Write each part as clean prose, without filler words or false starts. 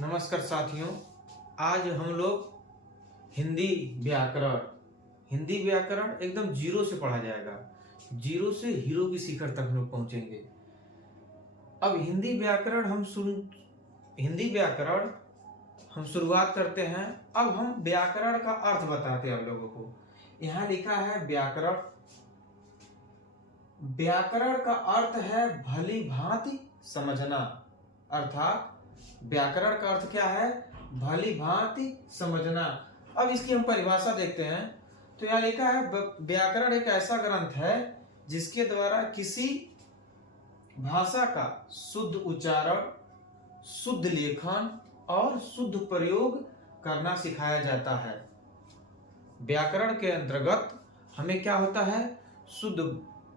नमस्कार साथियों। आज हम लोग हिंदी व्याकरण एकदम जीरो से पढ़ा जाएगा। जीरो से हीरो की शिखर तक हम लोग पहुंचेंगे। अब हिंदी व्याकरण हम शुरुआत करते हैं। अब हम व्याकरण का अर्थ बताते हैं आप लोगों को। यहाँ लिखा है व्याकरण। व्याकरण का अर्थ है भली भांति समझना। अर्थात व्याकरण का अर्थ क्या है? भली भांति समझना। अब इसकी हम परिभाषा देखते हैं। तो यहाँ लिखा है व्याकरण एक ऐसा ग्रंथ है जिसके द्वारा किसी भाषा का शुद्ध उच्चारण, शुद्ध लेखन और शुद्ध प्रयोग करना सिखाया जाता है। व्याकरण के अंतर्गत हमें क्या होता है? शुद्ध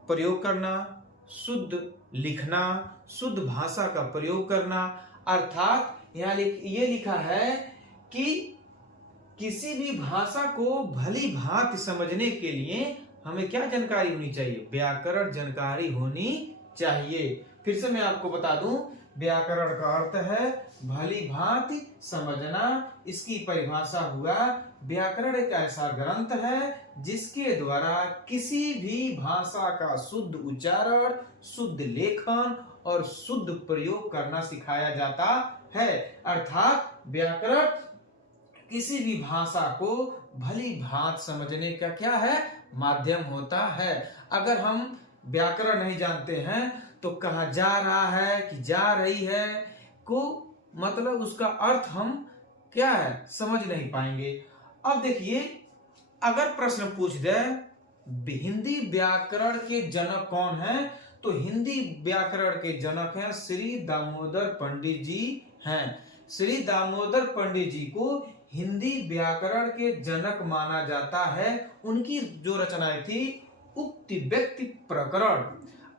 प्रयोग करना, शुद्ध लिखना, शुद्ध भाषा का प्रयोग करना। अर्थात यहाँ ये लिखा है कि किसी भी भाषा को भली भांति समझने के लिए हमें क्या जानकारी होनी चाहिए? व्याकरण जानकारी होनी चाहिए। फिर से मैं आपको बता दूं, व्याकरण का अर्थ है भली भांति समझना। इसकी परिभाषा हुआ, व्याकरण एक ऐसा ग्रंथ है जिसके द्वारा किसी भी भाषा का शुद्ध उच्चारण, शुद्ध लेखन और शुद्ध प्रयोग करना सिखाया जाता है। अर्थात व्याकरण किसी भी भाषा को भली भांति समझने का क्या है? माध्यम होता है। अगर हम व्याकरण नहीं जानते हैं तो कहाँ जा रहा है कि जा रही है को मतलब उसका अर्थ हम क्या है समझ नहीं पाएंगे। अब देखिए, अगर प्रश्न पूछ दे हिंदी व्याकरण के जनक कौन है, तो हिंदी व्याकरण के जनक हैं श्री दामोदर पंडित जी हैं। श्री दामोदर पंडित जी को हिंदी व्याकरण के जनक माना जाता है। उनकी जो रचनाएं थी, उक्ति व्यक्ति प्रकरण।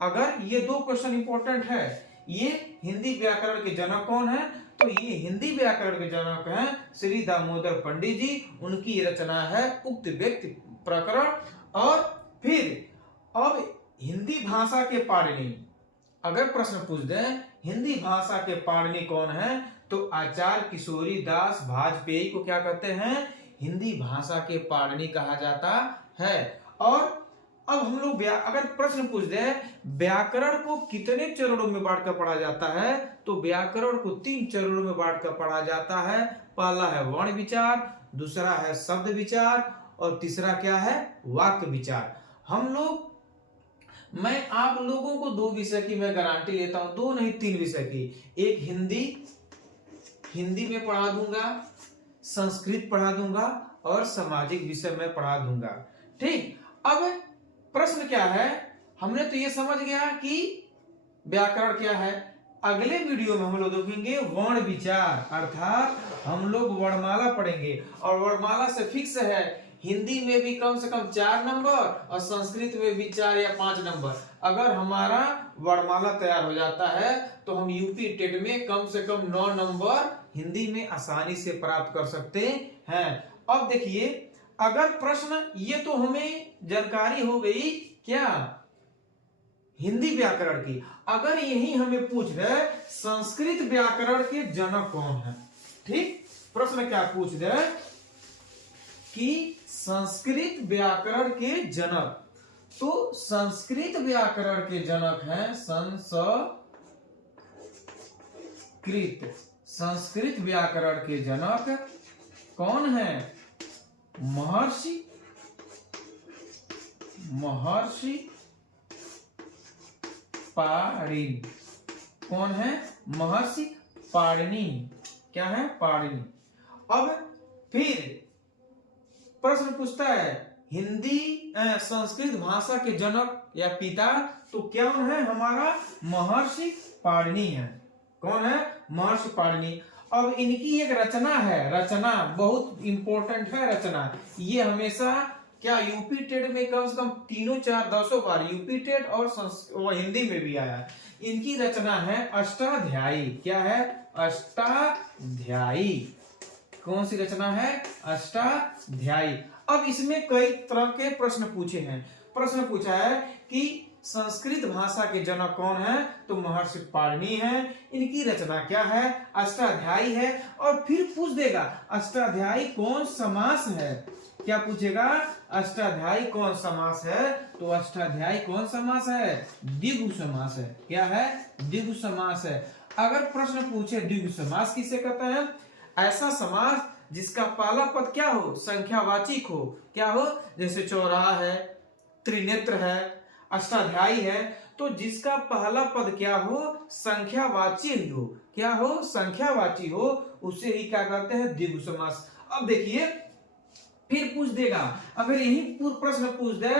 अगर ये दो क्वेश्चन इंपॉर्टेंट है, ये हिंदी व्याकरण के जनक कौन है, तो ये हिंदी व्याकरण के जनक हैं श्री दामोदर पंडित जी। उनकी रचना है उक्त व्यक्ति प्रकरण। और फिर अब हिंदी भाषा के पाणिनि, अगर प्रश्न पूछ दे हिंदी भाषा के पाणिनि कौन है, तो आचार्य किशोरी दास वाजपेयी को क्या कहते हैं? हिंदी भाषा के पाणिनि कहा जाता है। और अब हम लोग अगर प्रश्न पूछ दे व्याकरण को कितने चरणों में बांटकर पढ़ा जाता है, तो व्याकरण को 3 चरणों में बांटकर पढ़ा जाता है। पहला है वर्ण विचार, दूसरा है शब्द विचार और तीसरा क्या है? वाक्य विचार। मैं आप लोगों को 2 विषय की मैं गारंटी लेता हूं, 2 नहीं 3 विषय की। एक हिंदी में पढ़ा दूंगा, संस्कृत पढ़ा दूंगा और सामाजिक विषय में पढ़ा दूंगा। ठीक। अब प्रश्न क्या है? हमने तो ये समझ गया कि व्याकरण क्या है। अगले वीडियो में हम लोग देखेंगे वर्ण विचार। अर्थात हम लोग वर्णमाला पढ़ेंगे और वर्णमाला से फिक्स है हिंदी में भी कम से कम 4 नंबर और संस्कृत में भी 4 या 5 नंबर। अगर हमारा वर्णमाला तैयार हो जाता है तो हम यूपी टेट में कम से कम 9 नंबर हिंदी में आसानी से प्राप्त कर सकते हैं। अब देखिए, अगर प्रश्न ये तो हमें जानकारी हो गई क्या? हिंदी व्याकरण की। अगर यही हमें पूछ दे संस्कृत व्याकरण के जनक कौन है, ठीक, प्रश्न क्या पूछ दे कि संस्कृत व्याकरण के जनक, तो संस्कृत व्याकरण के जनक हैं संस्कृत व्याकरण के जनक कौन है? महर्षि पाणिनि। कौन है? महर्षि पाणिनि। क्या है? पाणिनि। अब फिर प्रश्न पूछता है हिंदी संस्कृत भाषा के जनक या पिता, तो क्या है? हमारा महर्षि पाणिनि है। कौन है? महर्षि पाणिनि। अब इनकी एक रचना है, रचना बहुत इंपॉर्टेंट है। रचना ये हमेशा क्या यूपी टेट में कम से कम 3-4 बार यूपी टेट और हिंदी में भी आया। इनकी रचना है अष्टाध्यायी। क्या है? अष्टाध्यायी। कौन सी रचना है? अष्टाध्यायी। अब इसमें कई तरह के प्रश्न पूछे हैं। प्रश्न पूछा है कि संस्कृत भाषा के जनक कौन है? तो महर्षि पाणिनि है। इनकी रचना क्या है? अष्टाध्यायी है। और फिर पूछ देगा अष्टाध्यायी कौन समास है? क्या पूछेगा? अष्टाध्यायी कौन समास है? तो अष्टाध्यायी कौन समास है? द्विगु समास है। क्या है? द्विगु समास है। अगर प्रश्न पूछे द्विगु समास किसे कहते हैं? ऐसा समास जिसका पहला पद क्या हो? संख्यावाचक हो। क्या हो? जैसे चौराहा है, त्रिनेत्र है, अष्टाध्यायी है। तो जिसका पहला पद क्या हो? संख्यावाची हो। क्या हो? संख्यावाची हो, उसे ही क्या कहते हैं? द्विगु समास। अब देखिए फिर पूछ देगा, अगर यही प्रश्न पूछ दे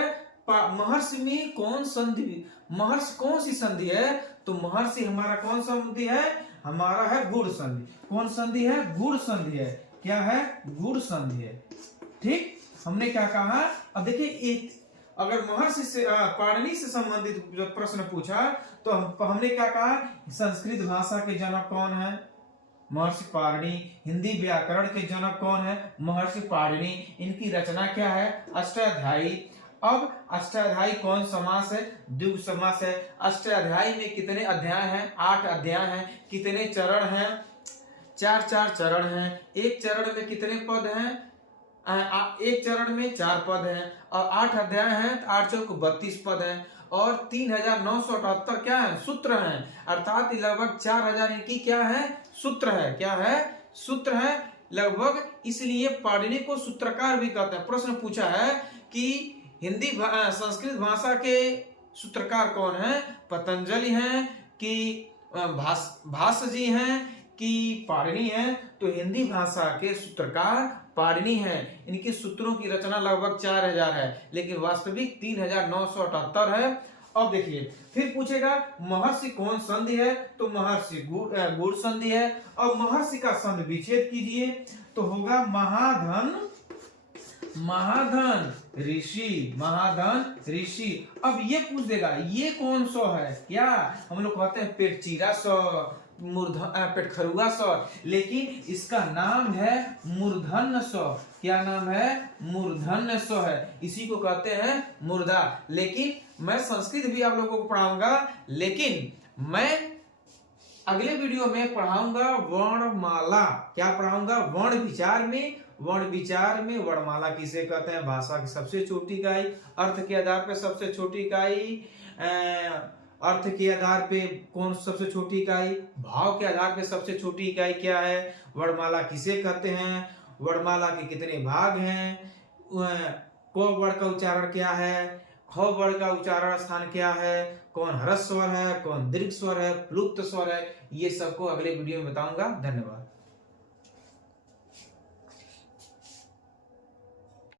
महर्षि में कौन संधि, महर्षि कौन सी संधि है? तो महर्षि हमारा कौन सा संधि है? हमारा है गुण संधि। कौन संधि है? गुण संधि है। क्या है? गुण संधि है। ठीक, हमने क्या कहा? अब देखिए अगर महर्षि से पाणिनि से संबंधित जो प्रश्न पूछा तो हमने क्या कहा? संस्कृत भाषा के जनक कौन है? महर्षि पाणिनि। हिंदी व्याकरण के जनक कौन है? महर्षि पाणिनि। इनकी रचना क्या है? अष्टाध्यायी। अब अष्टाध्यायी कौन समास है? द्विगु समास है। अष्टाध्यायी में कितने अध्याय हैं? 8 अध्याय हैं। कितने चरण हैं? 4 चरण हैं। एक चरण में कितने पद हैं? एक चरण में 4 पद हैं और 8 अध्याय हैं, तो 8 चौक 32 पद हैं और 3978 क्या है? सूत्र हैं। अर्थात लगभग 4000 इनकी क्या है? सूत्र है। क्या है? सूत्र है लगभग। इसलिए पाणिनि को सूत्रकार भी कहते हैं। प्रश्न पूछा है कि हिंदी संस्कृत भाषा के सूत्रकार कौन है? पतंजलि हैं कि भाष्य जी हैं कि पाणिनि हैं? तो हिंदी भाषा के सूत्रकार पाणिनि हैं। इनके सूत्रों की रचना लगभग 4000 है, लेकिन वास्तविक 3978 है। अब देखिए फिर पूछेगा महर्षि कौन संधि है? तो महर्षि गुण संधि है। और महर्षि का संधि विच्छेद कीजिए तो होगा महाधन ऋषि। महाधन ऋषि। अब ये पूछ देगा ये कौन सौ है? क्या हम लोग कहते हैं पेट चीरा सौ, पेट खरुआ सौ, लेकिन इसका नाम है मूर्धन्य सौ। क्या नाम है? मूर्धन्य सौ है। इसी को कहते हैं मूर्धा। लेकिन मैं संस्कृत भी आप लोगों को पढ़ाऊंगा, लेकिन मैं अगले वीडियो में पढ़ाऊंगा वर्णमाला। क्या पढ़ाऊंगा? वर्ण विचार में। वर्ण विचार में वर्णमाला किसे कहते हैं? भाषा की सबसे छोटी इकाई, अर्थ के आधार पर सबसे छोटी इकाई, अर्थ के आधार पे कौन सबसे छोटी इकाई, भाव के आधार पे सबसे छोटी इकाई क्या है? वर्णमाला किसे कहते हैं? वर्णमाला के कितने भाग हैं? क वर्ण का उच्चारण क्या है? ख वर्ण का उच्चारण स्थान क्या है? कौन ह्रस्व स्वर है, कौन दीर्घ स्वर है, प्लुप्त स्वर है? ये सबको अगले वीडियो में बताऊंगा। धन्यवाद।